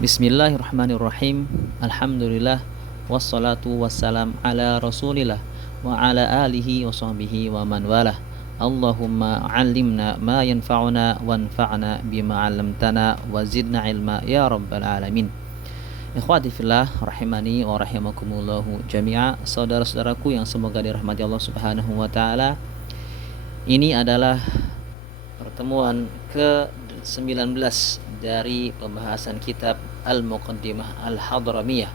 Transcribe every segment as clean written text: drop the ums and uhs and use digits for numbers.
Bismillahirrahmanirrahim. Alhamdulillah wassalatu wassalam ala Rasulillah wa ala alihi wa sahbihi wa man walah. Allahumma 'allimna ma yanfa'una wanfa'na bima 'allamtana wa zidna ilma ya rabbal alamin. Ikhwati fillah rahimani wa rahimakumullahu jami'a. Saudara-saudaraku yang semoga dirahmati Allah Subhanahu wa taala. Ini adalah pertemuan ke-19 dari pembahasan kitab Al-Muqaddimah Al-Hadramiyah.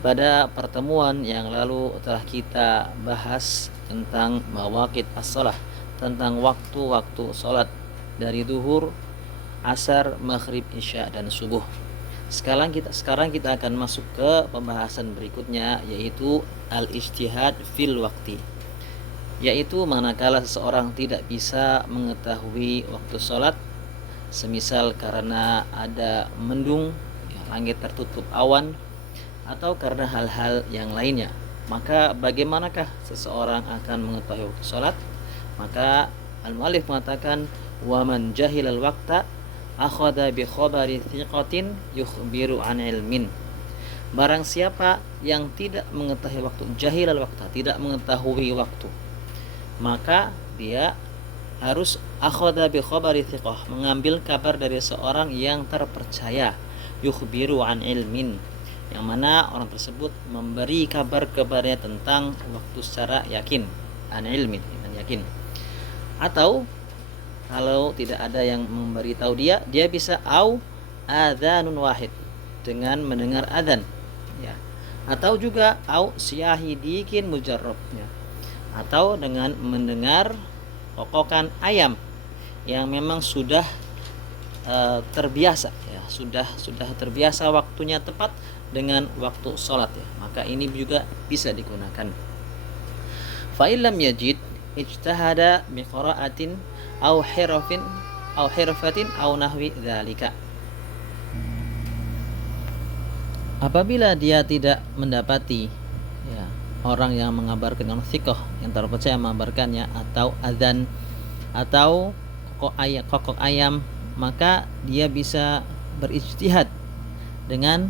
Pada pertemuan yang lalu telah kita bahas tentang mawaqit as-shalah, tentang waktu-waktu salat dari duhur, asar, maghrib, isya dan subuh. Sekarang kita akan masuk ke pembahasan berikutnya, yaitu al-ijtihad fil waqti, yaitu manakala seseorang tidak bisa mengetahui waktu salat, semisal karena ada mendung, langit tertutup awan, atau karena hal-hal yang lainnya. Maka bagaimanakah seseorang akan mengetahui waktu salat? Maka al-mu'allif mengatakan, wa man jahilal waqta akhadha bi khabari thiqatin yukhbiru an ilmin. Barang siapa yang tidak mengetahui waktu, jahilal waqta, tidak mengetahui waktu, maka dia harus akhadha bi khabari thiqah, mengambil kabar dari seorang yang terpercaya, yukhbiru an ilmin, yang mana orang tersebut memberi kabar kepadanya tentang waktu secara yakin, an ilmin, dengan yakin. Atau kalau tidak ada yang memberitahu dia bisa au adzanun wahid, dengan mendengar adzan, ya. Atau juga au syahidikin mujarrab, ya. Atau dengan mendengar kokokan ayam yang memang sudah terbiasa, ya, sudah terbiasa waktunya tepat dengan waktu sholat, ya, maka ini juga bisa digunakan. Fa illam yajid ijtahada bi qira'atin aw hirfatin aw nahwi dzalika. Apabila dia tidak mendapati, ya, orang yang mengabarkan, yang thiqah, yang terpercaya mengabarkannya, atau adzan atau kokok ayam, maka dia bisa berijtihad dengan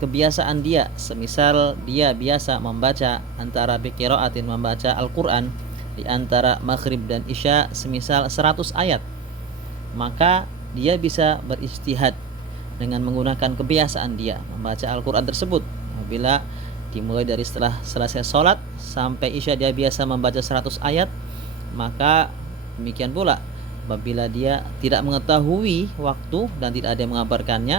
kebiasaan dia. Semisal dia biasa membaca antara biqiraatin, membaca Al-Qur'an di antara maghrib dan isya semisal 100 ayat, maka dia bisa berijtihad dengan menggunakan kebiasaan dia membaca Al-Qur'an tersebut. Apabila dimulai dari setelah selesai sholat sampai isya dia biasa membaca 100 ayat, maka demikian pula apabila dia tidak mengetahui waktu dan tidak ada yang mengabarkannya,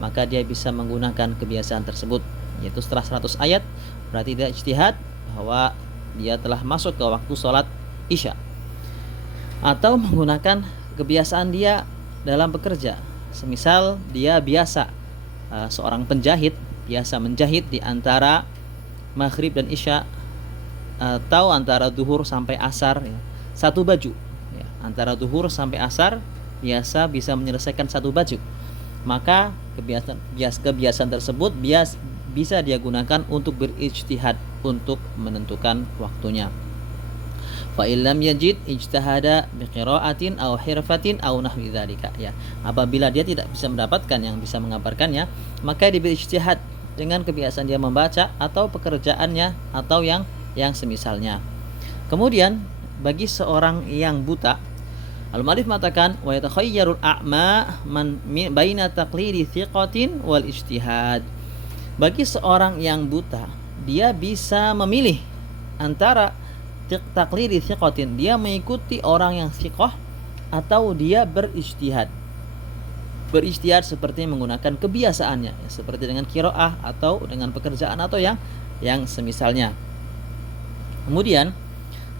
maka dia bisa menggunakan kebiasaan tersebut, yaitu setelah 100 ayat berarti dia ijtihad bahwa dia telah masuk ke waktu sholat isya. Atau menggunakan kebiasaan dia dalam bekerja, semisal dia biasa seorang penjahit, biasa menjahit di antara maghrib dan isya, atau antara duhur sampai asar, ya, satu baju, ya, antara duhur sampai asar biasa bisa menyelesaikan satu baju, maka kebiasaan tersebut bisa dia gunakan untuk berijtihad, untuk menentukan waktunya. Fa illam yajid ijtahada biqiraatin aw hirfatin aw nahwi dzalika, ya. Apabila dia tidak bisa mendapatkan yang bisa mengabarkannya, maka dia berijtihad dengan kebiasaan dia membaca atau pekerjaannya atau yang semisalnya. Kemudian bagi seorang yang buta, al-mu'allif mengatakan wa yatakhayyarul a'ma man baina taqlidi thiqatin wal ijtihad. Bagi seorang yang buta, dia bisa memilih antara taqlidi thiqatin, dia mengikuti orang yang thiqah, atau dia berijtihad. Berijtihad seperti menggunakan kebiasaannya, ya, seperti dengan qiraah atau dengan pekerjaan atau yang semisalnya. Kemudian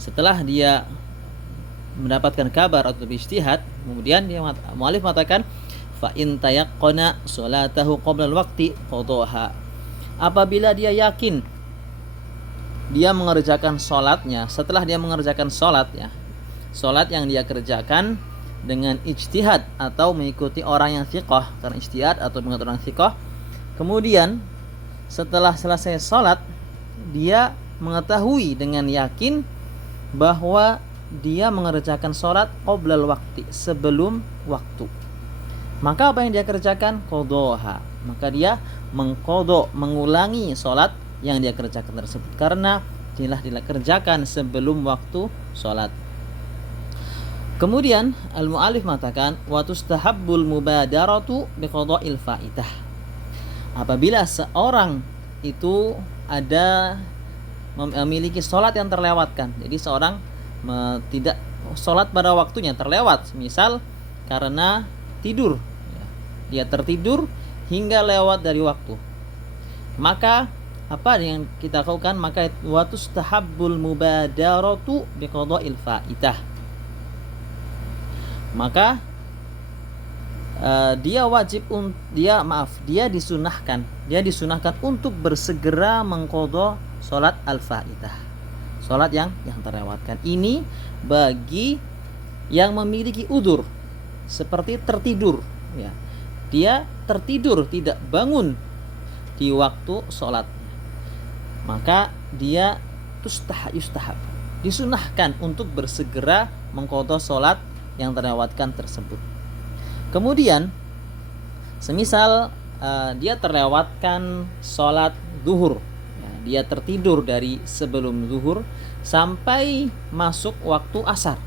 setelah dia mendapatkan kabar atau berijtihad, kemudian dia mu'allif mengatakan fa in tayaqqana salatahu qabla al-waqti qadaha. Apabila dia yakin dia mengerjakan salatnya, setelah dia mengerjakan salat, ya, salat yang dia kerjakan dengan ijtihad atau mengikuti orang yang thiqah, karena ijtihad atau mengikuti orang thiqah, kemudian setelah selesai salat dia mengetahui dengan yakin bahwa dia mengerjakan sholat qoblal waktu, sebelum waktu, maka apa yang dia kerjakan? Qadhaha, maka dia mengqadha, mengulangi sholat yang dia kerjakan tersebut karena telah dikerjakan sebelum waktu sholat. Kemudian al-mu'allif mengatakan wa tustahabbul mubadaratu biqada'il fa'idah. Apabila seorang itu ada memiliki sholat yang terlewatkan, jadi seorang tidak sholat pada waktunya terlewat, misal karena tidur, dia tertidur hingga lewat dari waktu, maka apa yang kita lakukan? Maka wa tustahabbul mubadaratu biqada'il fa'idah. Maka dia disunahkan untuk bersegera mengqadha salat al-faidah, salat yang terlewatkan. Ini bagi yang memiliki udzur seperti tertidur, ya. Dia tertidur tidak bangun di waktu salat, maka dia yustahab, disunahkan untuk bersegera mengqadha salat yang terlewatkan tersebut. Kemudian semisal dia terlewatkan sholat zuhur, ya, dia tertidur dari sebelum zuhur sampai masuk waktu asar.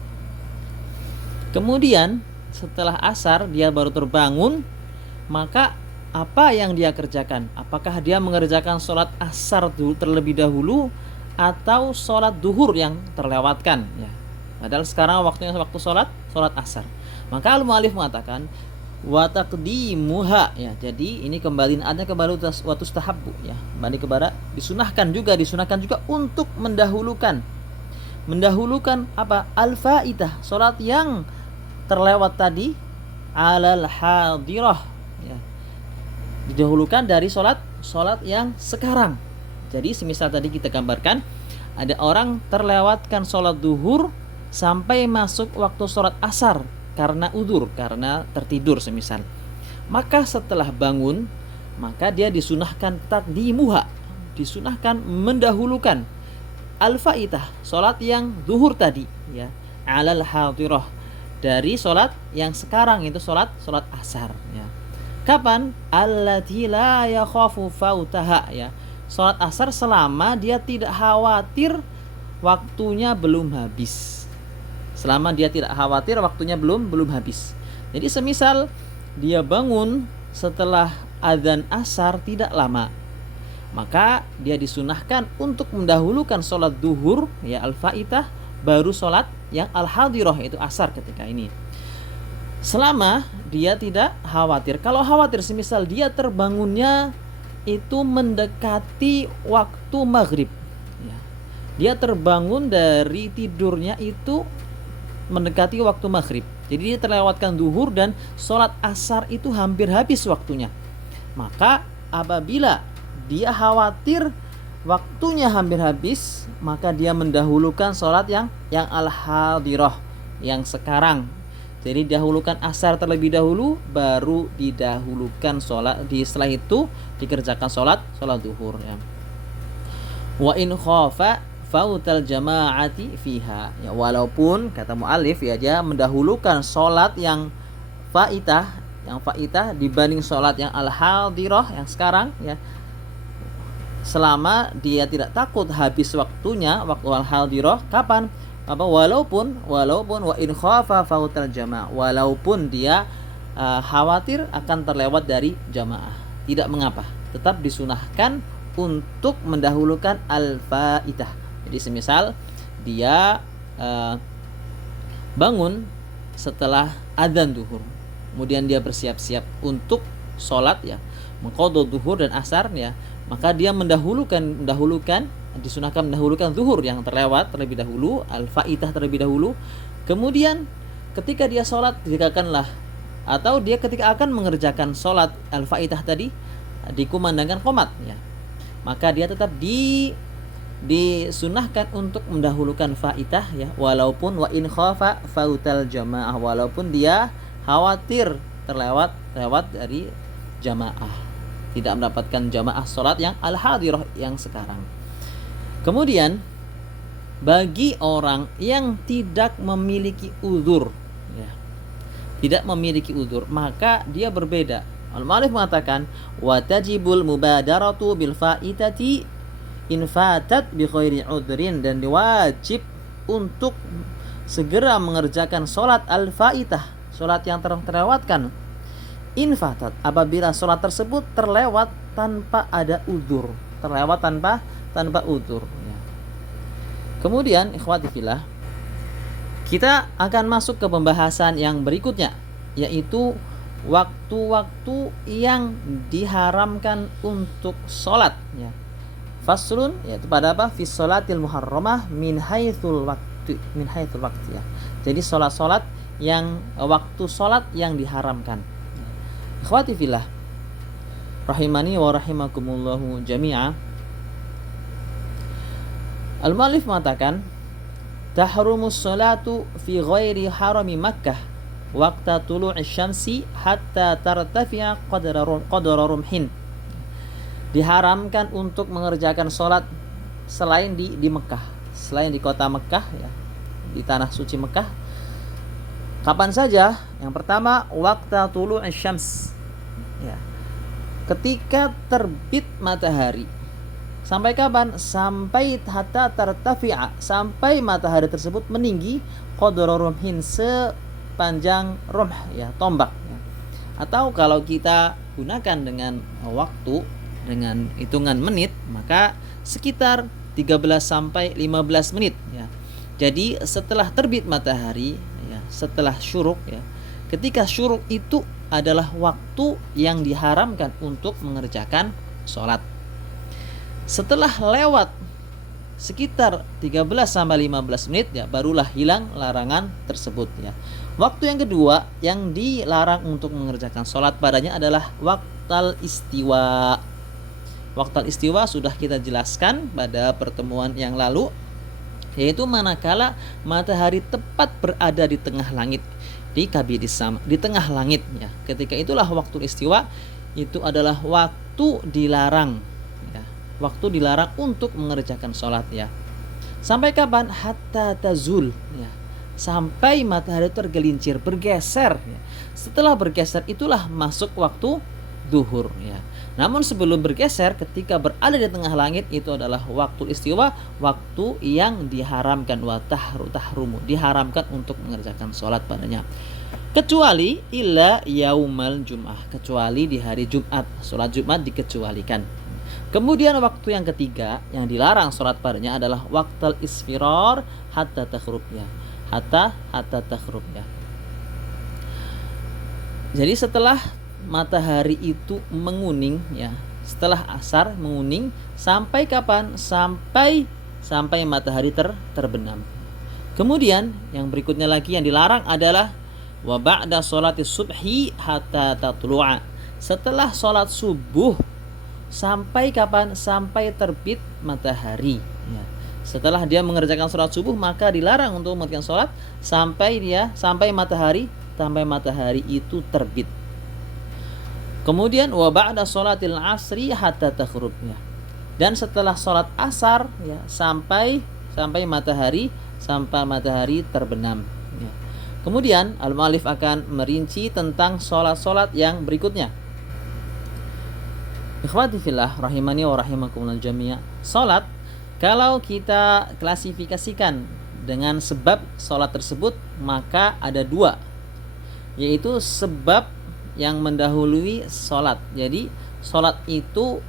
Kemudian setelah asar dia baru terbangun, maka apa yang dia kerjakan? Apakah dia mengerjakan sholat asar terlebih dahulu atau sholat zuhur yang terlewatkan, ya? Padahal sekarang waktunya waktu sholat asar. Maka al-mu'allif mengatakan wa taqdimuha, ya. Jadi ini kembali adanya kepada wa tustahabbu, ya. Kembali kepada disunahkan juga untuk mendahulukan apa? Al-faidah, salat yang terlewat tadi, alal hadirah, ya. Didahulukan dari salat yang sekarang. Jadi semisal tadi kita gambarkan ada orang terlewatkan salat zuhur sampai masuk waktu sholat asar karena udzur, karena tertidur semisal. Maka setelah bangun, maka dia disunahkan taqdimuha, disunahkan mendahulukan al-faidah, sholat yang zuhur tadi, ya, alal hadirah, dari sholat yang sekarang itu sholat asar, ya. Kapan? Allati la yakhafu fautaha, ya. Sholat asar selama dia tidak khawatir waktunya belum habis. Selama dia tidak khawatir waktunya belum habis. Jadi semisal dia bangun setelah adzan asar tidak lama, maka dia disunahkan untuk mendahulukan sholat zuhur, ya, al-faidah, baru sholat yang al-hadirah, yaitu asar ketika ini. Selama dia tidak khawatir. Kalau khawatir semisal dia terbangunnya itu mendekati waktu maghrib, ya. Dia terbangun dari tidurnya itu mendekati waktu maghrib, jadi dia terlewatkan zuhur dan sholat asar itu hampir habis waktunya. Maka apabila dia khawatir waktunya hampir habis, maka dia mendahulukan sholat yang al-hadirah, yang sekarang. Jadi dahulukan asar terlebih dahulu, baru didahulukan sholat, setelah itu dikerjakan sholat zuhur, ya. Wa in khafa fautal jama'ati fiha, ya, walaupun kata mu'allif, ya, dia mendahulukan sholat yang faidah dibanding sholat yang al-hadirah yang sekarang, ya, selama dia tidak takut habis waktunya waktu al-hadirah. Kapan? Walaupun wa in khafa fautal jamaah, walaupun dia khawatir akan terlewat dari jamaah, tidak mengapa, tetap disunahkan untuk mendahulukan al-faidah. Jadi semisal dia bangun setelah adzan zuhur, kemudian dia bersiap-siap untuk sholat, ya, mengqadha zuhur dan asar, ya, maka dia disunahkan mendahulukan zuhur yang terlewat terlebih dahulu, al-faidah terlebih dahulu. Kemudian ketika dia sholat dikatakanlah, atau dia ketika akan mengerjakan sholat al-faidah tadi dikumandangkan qomat, ya, maka dia tetap disunahkan untuk mendahulukan faidah, ya, walaupun wa in khafa fautal jamaah, walaupun dia khawatir terlewat dari jamaah, tidak mendapatkan jamaah sholat yang al-hadirah yang sekarang. Kemudian bagi orang yang tidak memiliki udzur, ya, tidak memiliki udzur, maka dia berbeda. Al-mu'allif mengatakan wa tajibul mubadaratu bil faitati in fatat bi ghairi udhrin, dan wajib untuk segera mengerjakan sholat al-faitah, sholat yang terlewatkan, in fatat, apabila sholat tersebut terlewat tanpa ada udzur, terlewat tanpa udzur ya. Kemudian ikhwati fillah, kita akan masuk ke pembahasan yang berikutnya, yaitu waktu-waktu yang diharamkan untuk sholat ya. Faslun, yaitu pada apa? Fi sholatil muharramah min haitsul waktu ya. Jadi sholat-sholat yang waktu sholat yang diharamkan. Ikhwati fillah, rahimani wa rahimakumullahu jami'a. Al-mu'allif mengatakan tahrumus sholatu fi ghairi harami Makkah waqta tulu'i syamsi hatta tartafi'a qadra rumhin. Diharamkan untuk mengerjakan sholat selain di Mekah, selain di kota Mekah ya, di tanah suci Mekah. Kapan saja? Yang pertama, waqta tulu'i syams ya, ketika terbit matahari. Sampai kapan? Sampai hatta tartafi'a, sampai matahari tersebut meninggi qadra rumhin, sepanjang rumh ya, tombak ya. Atau kalau kita gunakan dengan waktu, dengan hitungan menit, maka sekitar 13 sampai 15 menit ya. Jadi setelah terbit matahari ya, setelah syuruk ya, ketika syuruk itu adalah waktu yang diharamkan untuk mengerjakan sholat. Setelah lewat sekitar 13 sampai 15 menit ya, barulah hilang larangan tersebut ya. Waktu yang kedua yang dilarang untuk mengerjakan sholat padanya adalah waqtal istiwa. Waqtal istiwa sudah kita jelaskan pada pertemuan yang lalu, yaitu manakala matahari tepat berada di tengah langit, di kabidis sama, di tengah langit ya. Ketika itulah waktu istiwa, itu adalah waktu dilarang ya. Waktu dilarang untuk mengerjakan sholat ya. Sampai kapan? Hatta tazul ya, sampai matahari tergelincir, bergeser ya. Setelah bergeser itulah masuk waktu duhur ya. Namun sebelum bergeser, ketika berada di tengah langit, itu adalah waktu istiwa, waktu yang diharamkan, wa tahrumu, diharamkan untuk mengerjakan sholat padanya. Kecuali illa yaumal jum'ah, kecuali di hari Jumat, sholat Jumat dikecualikan. Kemudian waktu yang ketiga yang dilarang sholat padanya adalah waqtal isfirar hatta taghrub ya, hatta taghrub ya. Jadi setelah matahari itu menguning ya, setelah asar menguning, sampai kapan? Sampai matahari terbenam. Kemudian yang berikutnya lagi yang dilarang adalah wa ba'da sholati subhi hatta tatlu'a, setelah sholat subuh sampai kapan? Sampai terbit matahari ya. Setelah dia mengerjakan sholat subuh, maka dilarang untuk mengerjakan sholat sampai matahari itu terbit. Kemudian wa ba'da sholatil asri hatta taghrub ya. Dan setelah sholat asar ya, sampai matahari terbenam ya. Kemudian al-mu'allif akan merinci tentang sholat-sholat yang berikutnya. Ikhwati fillah rahimani wa rahimakumullah jami'a. Sholat kalau kita klasifikasikan dengan sebab sholat tersebut, maka ada dua, yaitu sebab yang mendahului sholat. Jadi sholat itu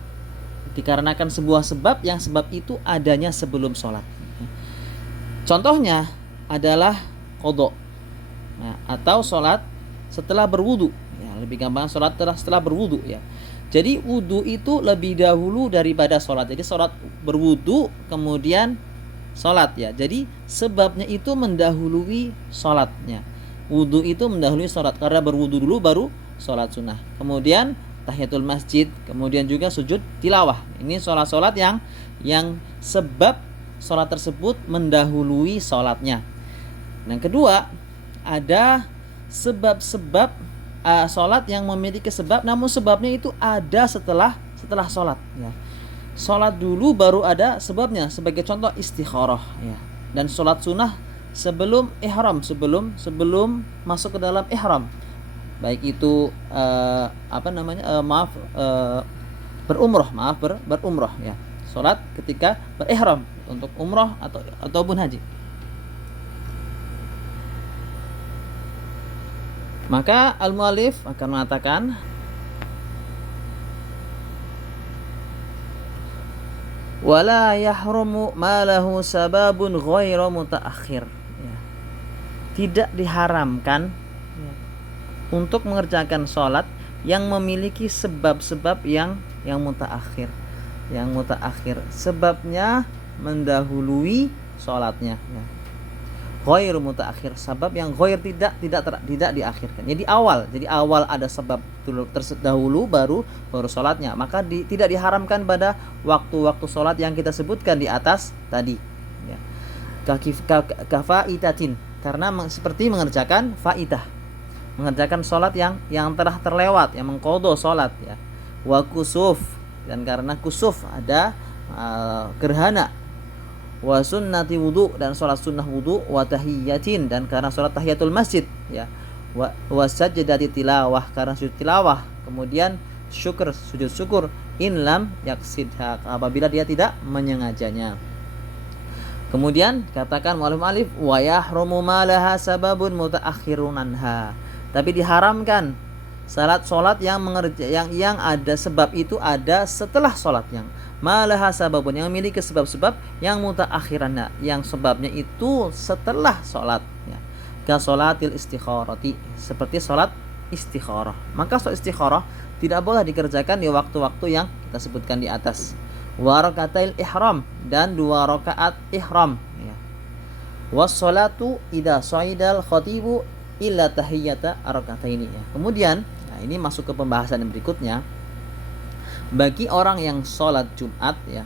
dikarenakan sebuah sebab, yang sebab itu adanya sebelum sholat. Contohnya adalah qadha ya, atau sholat setelah berwudu ya, lebih gampang sholat setelah berwudu ya. Jadi wudu itu lebih dahulu daripada sholat. Jadi sholat berwudu kemudian sholat ya. Jadi sebabnya itu mendahului sholatnya. Wudu itu mendahului sholat, karena berwudu dulu baru sholat sunnah, kemudian tahiyatul masjid, kemudian juga sujud tilawah. Ini sholat-sholat yang sebab sholat tersebut mendahului sholatnya. Yang kedua, ada sebab-sebab sholat yang memiliki sebab, namun sebabnya itu ada setelah sholat ya. Sholat dulu baru ada sebabnya. Sebagai contoh istikharah ya. Dan sholat sunnah sebelum ihram, sebelum masuk ke dalam ihram. baik itu berumroh, berumroh ya. Salat ketika berihram untuk umroh ataupun haji. Maka al-muallif akan mengatakan wala yahrumu ma lahu sababun ghairu mutaakhir. Ya. Tidak diharamkan ya, untuk mengerjakan sholat yang memiliki sebab-sebab yang mutaakhir. Yang mutaakhir sebabnya mendahului sholatnya ya. Ghair mutaakhir, sebab yang ghair tidak diakhirkan. Jadi awal ada sebab terdahulu baru sholatnya. Maka tidak diharamkan pada waktu-waktu sholat yang kita sebutkan di atas tadi. Ya. Kafaitatin, karena seperti mengerjakan faidah, mengerjakan sholat yang telah terlewat, yang mengqadha sholat ya. Wa kusuf, dan karena kusuf ada gerhana. Wa sunnati wudu, dan sholat sunnah wudu. Wa tahiyyatin, dan karena sholat tahiyatul masjid ya. Wa sajdati tilawah, karena sujud tilawah. Kemudian sujud syukur in lam yaksidha, apabila dia tidak menyengajanya. Kemudian katakan mu'allif wa yahrumu ma laha sababun mutaakhirun anha, tapi diharamkan salat yang ada sebab itu ada setelah sholat, yang malaha sababun, yang memiliki sebab-sebab yang mutaakhirannya, yang sebabnya itu setelah sholat ya. Ka sholatil istikharati, seperti sholat istikharah. Maka sholat istikharah tidak boleh dikerjakan di waktu-waktu yang kita sebutkan di atas. Wa rakatail ihram, dan 2 rakaat ihram ya. Was sholatu idza sha'idal khatibu illa tahiyyata rakataini ya. Kemudian ini masuk ke pembahasan yang berikutnya. Bagi orang yang sholat Jumat ya,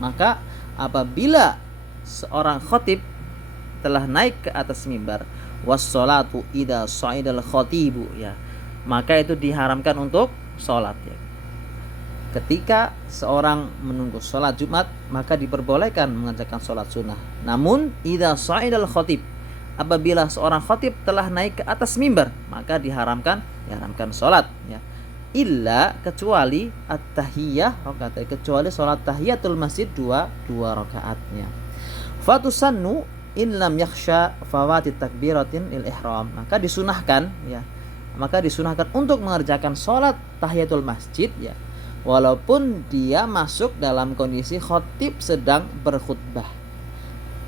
maka apabila seorang khatib telah naik ke atas mimbar, was-sholatu idza sha'idal khatibu ya, maka itu diharamkan untuk sholat ya. Ketika seorang menunggu sholat Jumat, maka diperbolehkan mengerjakan sholat sunnah. Namun idza sha'idal khatib, apabila seorang khatib telah naik ke atas mimbar, maka diharamkan sholat ya. Illa, kecuali at-tahiyyah rakaat, kecuali sholat tahiyatul masjid 2 rakaatnya. Fatusannu in lam yakhsha fawati takbiratin lil ihram, maka disunahkan untuk mengerjakan sholat tahiyatul masjid ya, walaupun dia masuk dalam kondisi khatib sedang berkhutbah.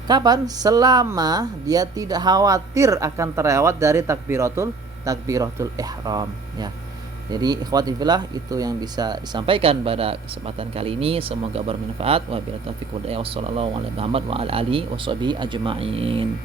Kapan? Selama dia tidak khawatir akan terlewat dari takbiratul ihram ya. Jadi ikhwati fillah, itu yang bisa disampaikan pada kesempatan kali ini, semoga bermanfaat. Wabillahi taufiq wal hidayah. Wassallallahu ala Muhammad wa ala alihi washabihi ajma'in.